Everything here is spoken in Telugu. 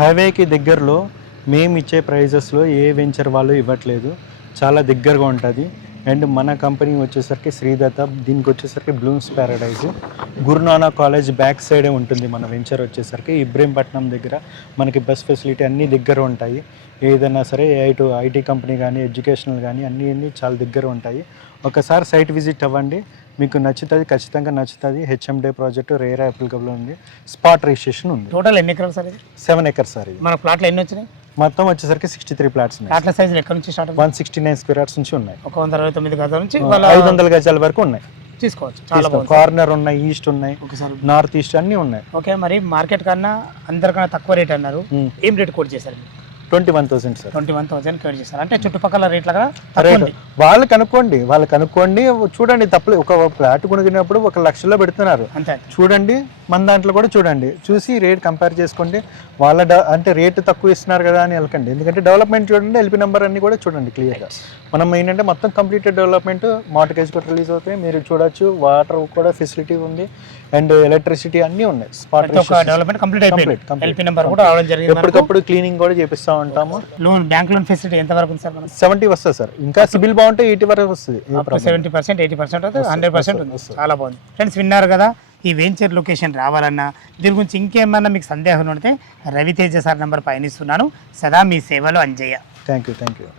హైవేకి దగ్గరలో మేము ఇచ్చే ప్రైజెస్లో ఏ వెంచర్ వాళ్ళు ఇవ్వట్లేదు, చాలా దగ్గరగా ఉంటుంది. అండ్ మన కంపెనీ వచ్చేసరికి శ్రీదత్త, దీనికి వచ్చేసరికి Blooms Paradise, Guru Nanak college back సైడే ఉంటుంది మన వెంచర్ వచ్చేసరికి. ఇబ్రహీంపట్నం దగ్గర మనకి బస్ ఫెసిలిటీ అన్నీ దగ్గర ఉంటాయి. ఏదైనా సరే ఐటీ కంపెనీ కానీ ఎడ్యుకేషనల్ కానీ అన్నీ చాలా దగ్గర ఉంటాయి. ఒకసారి సైట్ విజిట్ అవ్వండి, మీకు నచ్చుతుంది, ఖచ్చితంగా నచ్చుతుంది. హెచ్ఎండే ప్రాజెక్టు రేరా అప్లికబుల్ ఉంది, స్పాట్ రిజిస్ట్రేషన్ ఉంది. టోటల్ ఎన్ని ఎకరాలు సార్ ఇది? 7 acres సార్ ఇది. మన ప్లాట్లు ఎన్ని వచ్చినాయి? మొత్తం వచ్చేసరికి 63 ప్లాట్స్ ఉన్నాయి. ప్లాట్ల సైజులు ఎక్కడి నుంచి స్టార్ట్? 169 స్క్వేర్ యార్డ్స్ నుంచి ఉన్నాయి. ఒక 169 గజాల నుంచి 500 గజాల వరకు ఉన్నాయి. తీసుకోవచ్చు. చాలా బాగుంది. కార్నర్ ఉన్నాయి, ఈస్ట్ ఉన్నాయి, ఒకసారి నార్త్ ఈస్ట్ అన్నీ ఉన్నాయి. ఓకే, మరి మార్కెట్ కన్నా అందరికన్నా తక్కువ రేట్ అన్నారు, ఏం రేట్ కోట్ చేశారు? 21,000 సార్. 21,000 కోట్ చేశారు. అంటే చుట్టుపక్కల రేట్ల రేట్ వాళ్ళు కనుక్కోండి చూడండి. తప్పలేదు, ఒక ఫ్లాట్ కొనుక్కున్నప్పుడు 1 లక్షలో పెడుతున్నారు. అంతే చూడండి, మన దాంట్లో కూడా చూసి రేట్ కంపేర్ చేసుకోండి. అంటే రేటు తక్కువ ఇస్తున్నారు కదా అని వెళ్ళకండి. ఎందుకంటే డెవలప్మెంట్ చూడండి, ఎల్పీ నెంబర్ అన్ని కూడా చూడండి క్లియర్గా. మనం ఏంటంటే మొత్తం కంప్లీటెడ్ డెవలప్మెంట్, మార్టిగేజ్ కూడా రిలీజ్ అవుతాయి, మీరు చూడొచ్చు. వాటర్ కూడా ఫెసిలిటీ ఉంది అండ్ ఎలక్ట్రిసిటీ అన్నీ ఉన్నాయి. డెవలప్మెంట్ కంప్లీట్ అయిపోయింది. ఎల్పీ నెంబర్ కూడా రావడం జరిగింది. ఎప్పటికప్పుడు క్లీనింగ్ కూడా చేపిస్తూ ఉంటాము. లోన్, బ్యాంక్ లోన్ ఫెసిలిటీ ఎంత వరకు ఉంది సార్? 70 వస్తుంది సార్. ఇంకా సిబిల్ బాగుంటే 80 వరకు వస్తుంది. 70%, 80% అయితే 100% ఉంది. చాలా బాగుంది. ఫ్రెండ్స్, విన్నారు కదా, ఈ వెంచర్ లొకేషన్ రావాలన్నా దీని గురించి ఇంకేమన్నా మీకు సందేహం ఉంటే రవితేజ సార్ నెంబర్ పైన ఇస్తున్నాను. సదా మీ సేవలో అంజయ్య. Thank you.